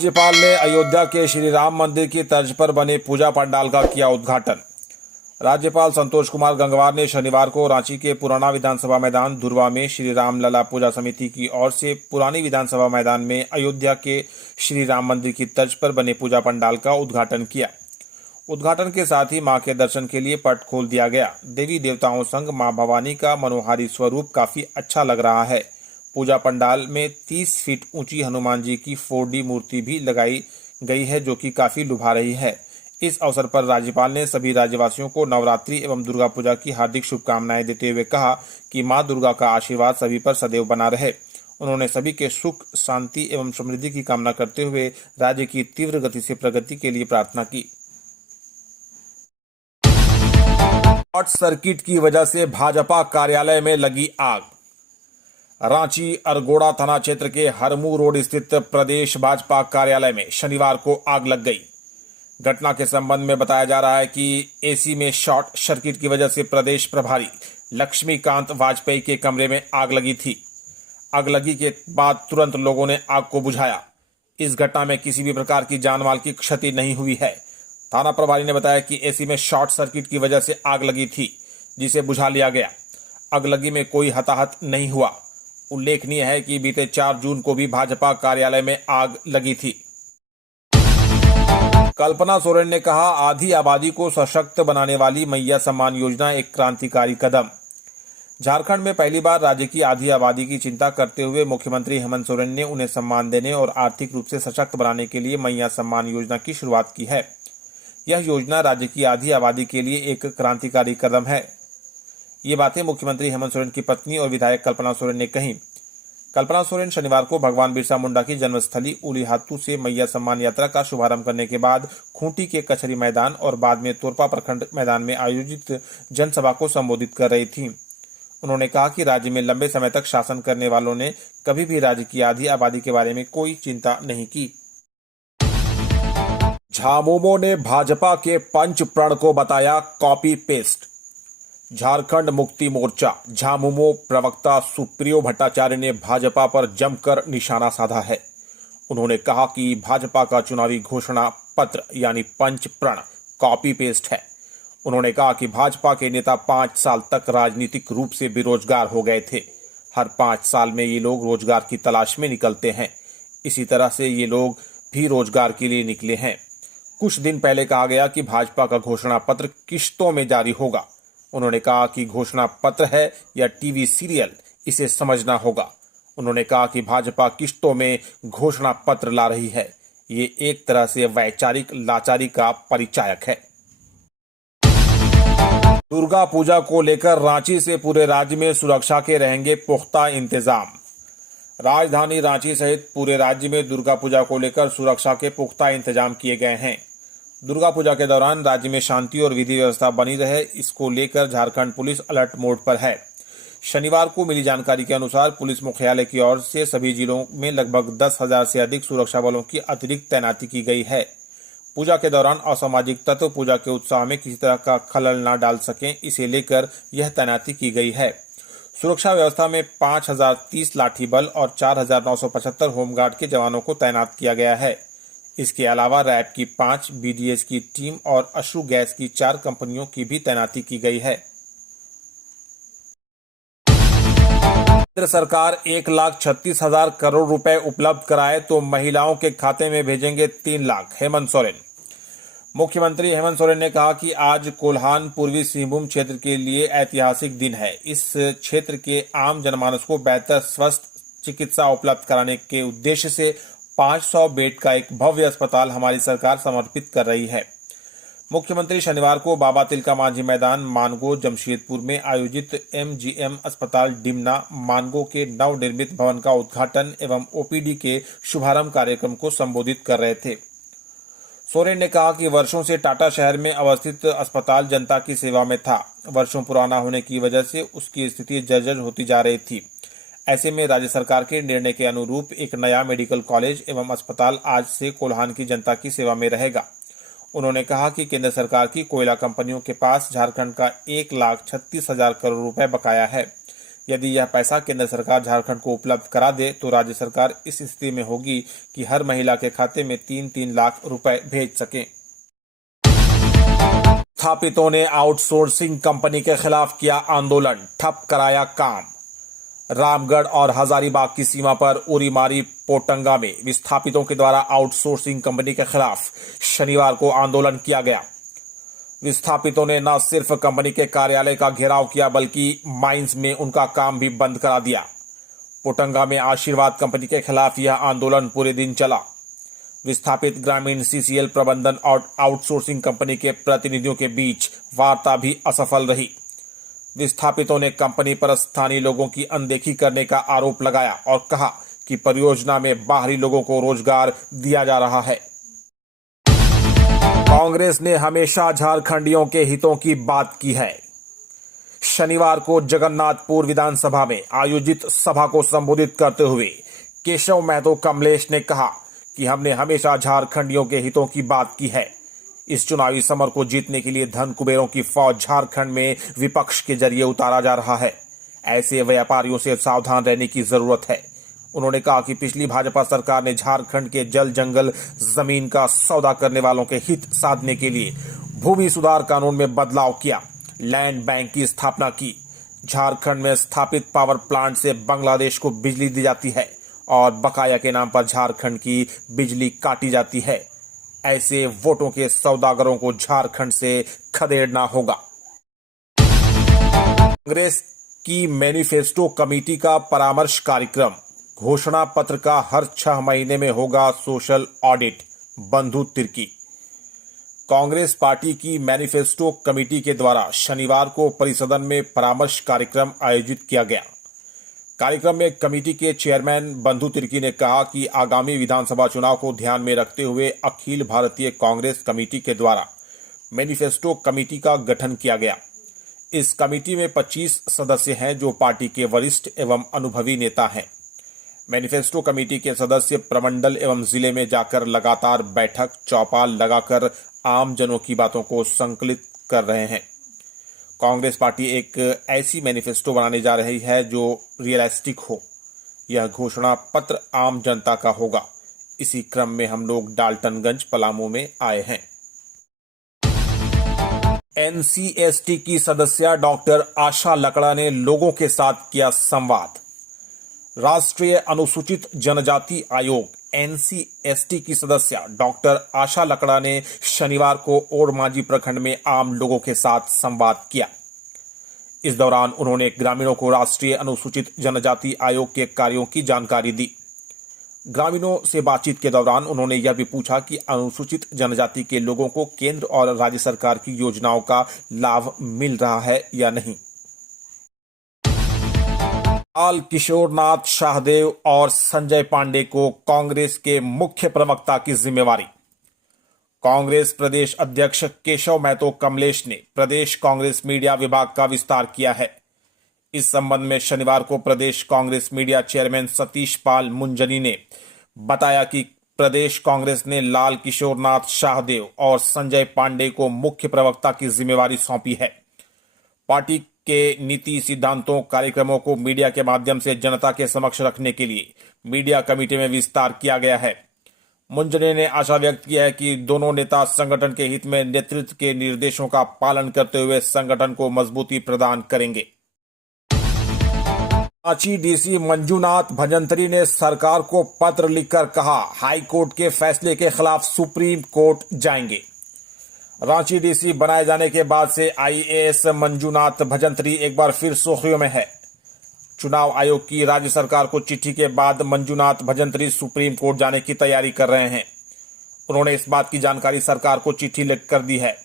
राज्यपाल ने अयोध्या के श्री राम मंदिर की तर्ज पर बने पूजा पंडाल का किया उद्घाटन। राज्यपाल संतोष कुमार गंगवार ने शनिवार को रांची के पुराना विधानसभा मैदान धुरवा में श्री राम लला पूजा समिति की ओर से पुरानी विधानसभा मैदान में अयोध्या के श्री राम मंदिर की तर्ज पर बने पूजा पंडाल का उद्घाटन किया। उद्घाटन के साथ ही मां के दर्शन के लिए पट खोल दिया गया। देवी देवताओं संग मां भवानी का मनोहारी स्वरूप काफी अच्छा लग रहा है। पूजा पंडाल में 30 फीट ऊंची हनुमान जी की 4D मूर्ति भी लगाई गई है, जो कि काफी लुभा रही है। इस अवसर पर राज्यपाल ने सभी राज्यवासियों को नवरात्रि एवं दुर्गा पूजा की हार्दिक शुभकामनाएं देते हुए कहा कि मां दुर्गा का आशीर्वाद सभी पर सदैव बना रहे। उन्होंने सभी के सुख, शांति एवं समृद्धि की कामना करते हुए राज्य की तीव्र गति से प्रगति के लिए प्रार्थना की। शॉर्ट सर्किट की वजह से भाजपा कार्यालय में लगी आग। रांची अरगोड़ा थाना क्षेत्र के हरमू रोड स्थित प्रदेश भाजपा कार्यालय में शनिवार को आग लग गई। घटना के संबंध में बताया जा रहा है कि एसी में शॉर्ट सर्किट की वजह से प्रदेश प्रभारी लक्ष्मीकांत वाजपेयी के कमरे में आग लगी थी। आग लगी के बाद तुरंत लोगों ने आग को बुझाया। इस घटना में किसी भी प्रकार की जानमाल की क्षति नहीं हुई है। थाना प्रभारी ने बताया कि एसी में शॉर्ट सर्किट की वजह से आग लगी थी, जिसे बुझा लिया गया। अगलगी में कोई हताहत नहीं हुआ। उल्लेखनीय है कि बीते 4 जून को भी भाजपा कार्यालय में आग लगी थी। कल्पना सोरेन ने कहा, आधी आबादी को सशक्त बनाने वाली मैया सम्मान योजना एक क्रांतिकारी कदम। झारखंड में पहली बार राज्य की आधी आबादी की चिंता करते हुए मुख्यमंत्री हेमंत सोरेन ने उन्हें सम्मान देने और आर्थिक रूप से सशक्त बनाने के लिए मैया सम्मान योजना की शुरुआत की है। यह योजना राज्य की आधी आबादी के लिए एक क्रांतिकारी कदम है। ये बातें मुख्यमंत्री हेमंत सोरेन की पत्नी और विधायक कल्पना सोरेन ने कही। कल्पना सोरेन शनिवार को भगवान बिरसा मुंडा की जन्मस्थली उलीहातू से मैया सम्मान यात्रा का शुभारंभ करने के बाद खूंटी के कचहरी मैदान और बाद में तोरपा प्रखंड मैदान में आयोजित जनसभा को संबोधित कर रही थी। उन्होंने कहा कि राज्य में लंबे समय तक शासन करने वालों ने कभी भी राज्य की आधी आबादी के बारे में कोई चिंता नहीं की। झामुमो ने भाजपा के पंच प्रण को बताया कॉपी पेस्ट। झारखंड मुक्ति मोर्चा झामुमो प्रवक्ता सुप्रियो भट्टाचार्य ने भाजपा पर जमकर निशाना साधा है। उन्होंने कहा कि भाजपा का चुनावी घोषणा पत्र यानी पंच प्रण कॉपी पेस्ट है। उन्होंने कहा कि भाजपा के नेता 5 साल तक राजनीतिक रूप से बेरोजगार हो गए थे। हर 5 साल में ये लोग रोजगार की तलाश में निकलते हैं। इसी तरह से ये लोग भी रोजगार के लिए निकले हैं। कुछ दिन पहले कहा गया कि भाजपा का घोषणा पत्र किश्तों में जारी होगा। उन्होंने कहा कि घोषणा पत्र है या टीवी सीरियल, इसे समझना होगा। उन्होंने कहा कि भाजपा किश्तों में घोषणा पत्र ला रही है। ये एक तरह से वैचारिक लाचारी का परिचायक है। दुर्गा पूजा को लेकर रांची से पूरे राज्य में सुरक्षा के रहेंगे पुख्ता इंतजाम। राजधानी रांची सहित पूरे राज्य में दुर्गा पूजा को लेकर सुरक्षा के पुख्ता इंतजाम किए गए हैं। दुर्गा पूजा के दौरान राज्य में शांति और विधि व्यवस्था बनी रहे, इसको लेकर झारखंड पुलिस अलर्ट मोड पर है। शनिवार को मिली जानकारी के अनुसार पुलिस मुख्यालय की ओर से सभी जिलों में लगभग 10,000 से अधिक सुरक्षा बलों की अतिरिक्त तैनाती की गई है। पूजा के दौरान असामाजिक तत्व पूजा के उत्साह में किसी तरह का खलल न डाल सकें, इसे लेकर यह तैनाती की गई है। सुरक्षा व्यवस्था में 5,030 लाठी बल और 4,975 होमगार्ड के जवानों को तैनात किया गया है। इसके अलावा रैब की 5 बीडीएस की टीम और अश्रु गैस की 4 कंपनियों की भी तैनाती की गई है। केंद्र सरकार 1,36,000 करोड़ रुपए उपलब्ध कराए तो महिलाओं के खाते में भेजेंगे 3 लाख। हेमंत सोरेन। मुख्यमंत्री हेमंत सोरेन ने कहा कि आज कोल्हान पूर्वी सिंहभूम क्षेत्र के लिए ऐतिहासिक दिन है। इस क्षेत्र के आम जनमानस को बेहतर स्वस्थ चिकित्सा उपलब्ध कराने के उद्देश्य से 500 बेड का एक भव्य अस्पताल हमारी सरकार समर्पित कर रही है। मुख्यमंत्री शनिवार को बाबा तिलका मांझी मैदान मानगो जमशेदपुर में आयोजित एमजीएम अस्पताल डिमना मानगो के नवनिर्मित भवन का उद्घाटन एवं ओपीडी के शुभारंभ कार्यक्रम को संबोधित कर रहे थे। सोरेन ने कहा कि वर्षों से टाटा शहर में अवस्थित अस्पताल जनता की सेवा में था। वर्षों पुराना होने की वजह से उसकी स्थिति जर्जर होती जा रही थी। ऐसे में राज्य सरकार के निर्णय के अनुरूप एक नया मेडिकल कॉलेज एवं अस्पताल आज से कोल्हान की जनता की सेवा में रहेगा। उन्होंने कहा कि केंद्र सरकार की कोयला कंपनियों के पास झारखंड का 1,36,000 करोड़ रुपए बकाया है। यदि यह पैसा केंद्र सरकार झारखंड को उपलब्ध करा दे तो राज्य सरकार इस स्थिति में होगी कि हर महिला के खाते में 3-3 लाख रुपए भेज सके। स्थापितों ने आउटसोर्सिंग कंपनी के खिलाफ किया आंदोलन, ठप कराया काम। रामगढ़ और हजारीबाग की सीमा पर उरीमारी पोटंगा में विस्थापितों के द्वारा आउटसोर्सिंग कंपनी के खिलाफ शनिवार को आंदोलन किया गया। विस्थापितों ने न सिर्फ कंपनी के कार्यालय का घेराव किया बल्कि माइंस में उनका काम भी बंद करा दिया। पोटंगा में आशीर्वाद कंपनी के खिलाफ यह आंदोलन पूरे दिन चला। विस्थापित ग्रामीण सीसीएल प्रबंधन और आउटसोर्सिंग कंपनी के प्रतिनिधियों के बीच वार्ता भी असफल रही। विस्थापितों ने कंपनी पर स्थानीय लोगों की अनदेखी करने का आरोप लगाया और कहा कि परियोजना में बाहरी लोगों को रोजगार दिया जा रहा है। कांग्रेस ने हमेशा झारखंडियों के हितों की बात की है। शनिवार को जगन्नाथपुर विधानसभा में आयोजित सभा को संबोधित करते हुए केशव महतो कमलेश ने कहा कि हमने हमेशा झारखंडियों के हितों की बात की है। इस चुनावी समर को जीतने के लिए धन कुबेरों की फौज झारखंड में विपक्ष के जरिए उतारा जा रहा है। ऐसे व्यापारियों से सावधान रहने की जरूरत है। उन्होंने कहा कि पिछली भाजपा सरकार ने झारखंड के जल जंगल जमीन का सौदा करने वालों के हित साधने के लिए भूमि सुधार कानून में बदलाव किया, लैंड बैंक की स्थापना की। झारखंड में स्थापित पावर प्लांट से बांग्लादेश को बिजली दी जाती है और बकाया के नाम पर झारखंड की बिजली काटी जाती है। ऐसे वोटों के सौदागरों को झारखंड से खदेड़ना होगा। कांग्रेस की मैनिफेस्टो कमेटी का परामर्श कार्यक्रम, घोषणा पत्र का हर 6 महीने में होगा social audit, Bandhu Tirkey. Congress party की मैनिफेस्टो कमेटी के द्वारा शनिवार को परिसदन में परामर्श कार्यक्रम आयोजित किया गया। कार्यक्रम में कमेटी के चेयरमैन बंधु तिर्की ने कहा कि आगामी विधानसभा चुनाव को ध्यान में रखते हुए अखिल भारतीय कांग्रेस कमेटी के द्वारा मैनिफेस्टो कमेटी का गठन किया गया। इस कमेटी में 25 सदस्य हैं जो पार्टी के वरिष्ठ एवं अनुभवी नेता हैं। मैनिफेस्टो कमेटी के सदस्य प्रमंडल एवं जिले में जाकर लगातार बैठक चौपाल लगाकर आम जनों की बातों को संकलित कर रहे हैं। कांग्रेस पार्टी एक ऐसी मैनिफेस्टो बनाने जा रही है जो रियलिस्टिक हो। यह घोषणा पत्र आम जनता का होगा। इसी क्रम में हम लोग डाल्टनगंज पलामू में आए हैं। एनसीएसटी की सदस्य डॉक्टर आशा लकड़ा ने लोगों के साथ किया संवाद। राष्ट्रीय अनुसूचित जनजाति आयोग एनसीएसटी की सदस्य डॉक्टर आशा लकड़ा ने शनिवार को ओरमांझी प्रखंड में आम लोगों के साथ संवाद किया। इस दौरान उन्होंने ग्रामीणों को राष्ट्रीय अनुसूचित जनजाति आयोग के कार्यों की जानकारी दी। ग्रामीणों से बातचीत के दौरान उन्होंने यह भी पूछा कि अनुसूचित जनजाति के लोगों को केंद्र और राज्य सरकार की योजनाओं का लाभ मिल रहा है या नहीं। लाल किशोरनाथ शाहदेव और संजय पांडे को कांग्रेस के मुख्य प्रवक्ता की जिम्मेवारी। कांग्रेस प्रदेश अध्यक्ष केशव महतो कमलेश ने प्रदेश कांग्रेस मीडिया विभाग का विस्तार किया है। इस संबंध में शनिवार को प्रदेश कांग्रेस मीडिया चेयरमैन सतीश पाल मुंजनी ने बताया कि प्रदेश कांग्रेस ने लाल किशोरनाथ शाहदेव और संजय पांडे को मुख्य प्रवक्ता की जिम्मेवारी सौंपी है। पार्टी के नीति सिद्धांतों कार्यक्रमों को मीडिया के माध्यम से जनता के समक्ष रखने के लिए मीडिया कमेटी में विस्तार किया गया है। मुंजने ने आशा व्यक्त किया है कि दोनों नेता संगठन के हित में नेतृत्व के निर्देशों का पालन करते हुए संगठन को मजबूती प्रदान करेंगे। रांची डीसी मंजूनाथ भजंत्री ने सरकार को पत्र लिखकर कहा हाई कोर्ट के फैसले के खिलाफ सुप्रीम कोर्ट जाएंगे। रांची डीसी बनाए जाने के बाद से आईएएस मंजूनाथ भजंत्री एक बार फिर सुर्खियों में है। चुनाव आयोग की राज्य सरकार को चिट्ठी के बाद मंजूनाथ भजंत्री सुप्रीम कोर्ट जाने की तैयारी कर रहे हैं। उन्होंने इस बात की जानकारी सरकार को चिट्ठी लिखकर दी है।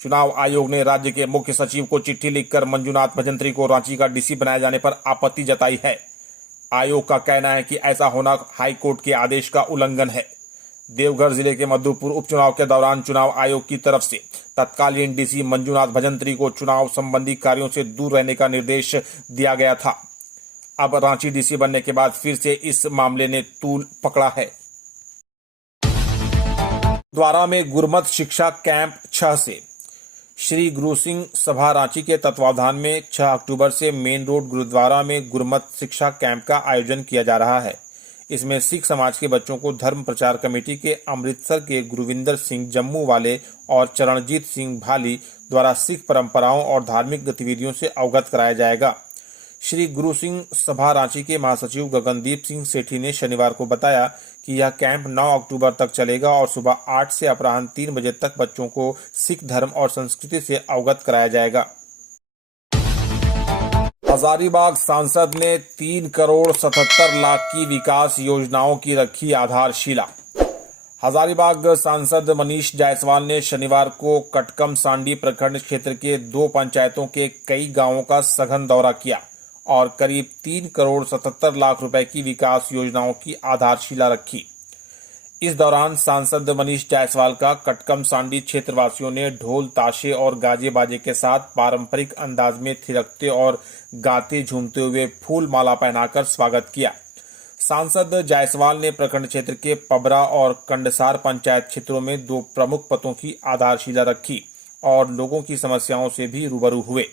चुनाव आयोग ने राज्य के मुख्य सचिव को चिट्ठी लिखकर मंजूनाथ भजंत्री को रांची का डीसी बनाए जाने पर आपत्ति जताई है। आयोग का कहना है कि ऐसा होना हाईकोर्ट के आदेश का उल्लंघन है। देवघर जिले के मधुपुर उपचुनाव के दौरान चुनाव आयोग की तरफ से तत्कालीन डीसी मंजूनाथ भजंत्री को चुनाव संबंधी कार्यों से दूर रहने का निर्देश दिया गया था। अब रांची डीसी बनने के बाद फिर से इस मामले ने तूल पकड़ा है। द्वारा में गुरमत शिक्षा कैंप 6 से श्री गुरु सिंह सभा रांची के तत्वावधान में 6 अक्टूबर से मेन रोड गुरुद्वारा में गुरमत शिक्षा कैंप का आयोजन किया जा रहा है। इसमें सिख समाज के बच्चों को धर्म प्रचार कमेटी के अमृतसर के गुरविंदर सिंह जम्मू वाले और चरणजीत सिंह भाली द्वारा सिख परंपराओं और धार्मिक गतिविधियों से अवगत कराया जाएगा। श्री गुरु सिंह सभा रांची के महासचिव गगनदीप सिंह सेठी ने शनिवार को बताया कि यह कैंप 9 अक्टूबर तक चलेगा और सुबह 8 से अपराह्न 3 बजे तक बच्चों को सिख धर्म और संस्कृति से अवगत कराया जाएगा। हजारीबाग सांसद ने 3 करोड़ 77 लाख की विकास योजनाओं की रखी आधारशिला। हजारीबाग सांसद मनीष जायसवाल ने शनिवार को कटकम सांडी प्रखंड क्षेत्र के 2 पंचायतों के कई गांवों का सघन दौरा किया और करीब 3 करोड़ 77 लाख रुपए की विकास योजनाओं की आधारशिला रखी। इस दौरान सांसद मनीष जायसवाल का कटकम सांडी क्षेत्रवासियों ने ढोल ताशे और गाजे बाजे के साथ पारंपरिक अंदाज में थिरकते और गाते झूमते हुए फूल माला पहनाकर स्वागत किया। सांसद जायसवाल ने प्रखंड क्षेत्र के पबरा और कंडसार पंचायत क्षेत्रों में 2 प्रमुख पदों की आधारशिला रखी और लोगों की समस्याओं से भी रूबरू हुए।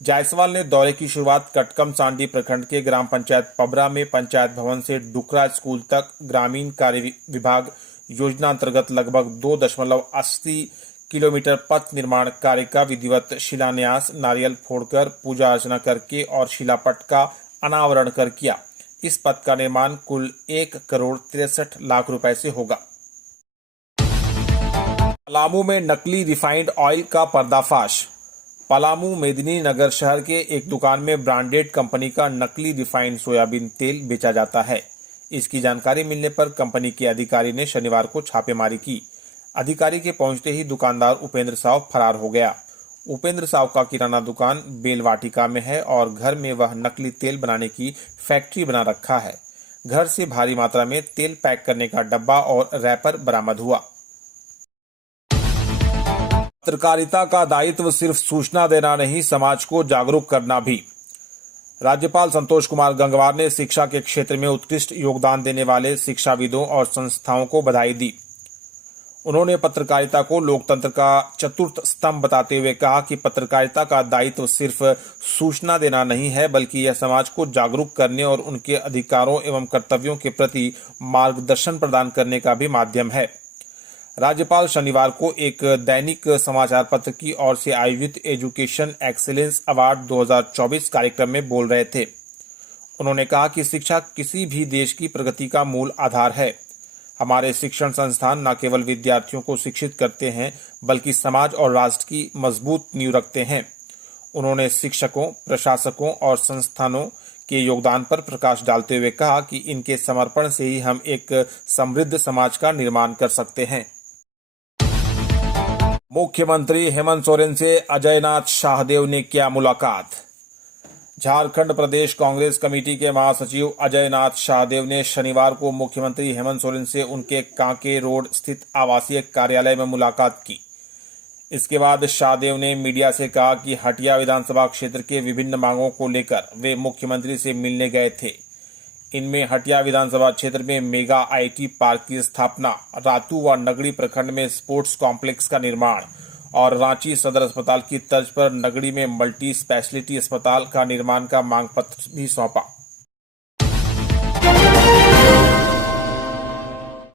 जायसवाल ने दौरे की शुरुआत कटकम सांडी प्रखंड के ग्राम पंचायत पबरा में पंचायत भवन से डुकरा स्कूल तक ग्रामीण कार्य विभाग योजना अंतर्गत लगभग 2.80 किलोमीटर पथ निर्माण कार्य का विधिवत शिलान्यास, नारियल फोड़कर पूजा अर्चना करके और शिलापट का अनावरण कर किया। इस पथ का निर्माण कुल 1 करोड़ 63 लाख रुपए से होगा। पलामू में नकली रिफाइंड ऑयल का पर्दाफाश। पलामू मेदिनी नगर शहर के एक दुकान में ब्रांडेड कंपनी का नकली रिफाइंड सोयाबीन तेल बेचा जाता है। इसकी जानकारी मिलने पर कंपनी के अधिकारी ने शनिवार को छापेमारी की। अधिकारी के पहुंचते ही दुकानदार उपेंद्र साव फरार हो गया। उपेंद्र साव का किराना दुकान बेलवाटिका में है और घर में वह नकली तेल बनाने की फैक्ट्री बना रखा है। घर से भारी मात्रा में तेल पैक करने का डब्बा और रैपर बरामद हुआ। पत्रकारिता का दायित्व सिर्फ सूचना देना नहीं, समाज को जागरूक करना भी। राज्यपाल संतोष कुमार गंगवार ने शिक्षा के क्षेत्र में उत्कृष्ट योगदान देने वाले शिक्षाविदों और संस्थाओं को बधाई दी। उन्होंने पत्रकारिता को लोकतंत्र का चतुर्थ स्तंभ बताते हुए कहा कि पत्रकारिता का दायित्व सिर्फ सूचना देना नहीं है, बल्कि यह समाज को जागरूक करने और उनके अधिकारों एवं कर्तव्यों के प्रति मार्गदर्शन प्रदान करने का भी माध्यम है। राज्यपाल शनिवार को एक दैनिक समाचार पत्र की ओर से आयोजित एजुकेशन एक्सीलेंस अवार्ड 2024 कार्यक्रम में बोल रहे थे। उन्होंने कहा कि शिक्षा किसी भी देश की प्रगति का मूल आधार है। हमारे शिक्षण संस्थान न केवल विद्यार्थियों को शिक्षित करते हैं, बल्कि समाज और राष्ट्र की मजबूत नींव रखते हैं। उन्होंने शिक्षकों, प्रशासकों और संस्थानों के योगदान पर प्रकाश डालते हुए कहा कि इनके समर्पण से ही हम एक समृद्ध समाज का निर्माण कर सकते हैं। मुख्यमंत्री हेमंत सोरेन से अजयनाथ शाहदेव ने किया मुलाकात। झारखंड प्रदेश कांग्रेस कमेटी के महासचिव अजयनाथ शाहदेव ने शनिवार को मुख्यमंत्री हेमंत सोरेन से उनके कांके रोड स्थित आवासीय कार्यालय में मुलाकात की। इसके बाद शाहदेव ने मीडिया से कहा कि हटिया विधानसभा क्षेत्र के विभिन्न मांगों को लेकर वे मुख्यमंत्री से मिलने गए थे। इनमें हटिया विधानसभा क्षेत्र में मेगा आईटी पार्क की स्थापना, रातू व नगड़ी प्रखंड में स्पोर्ट्स कॉम्प्लेक्स का निर्माण और रांची सदर अस्पताल की तर्ज पर नगड़ी में मल्टी स्पेशलिटी अस्पताल का निर्माण का मांग पत्र भी सौंपा।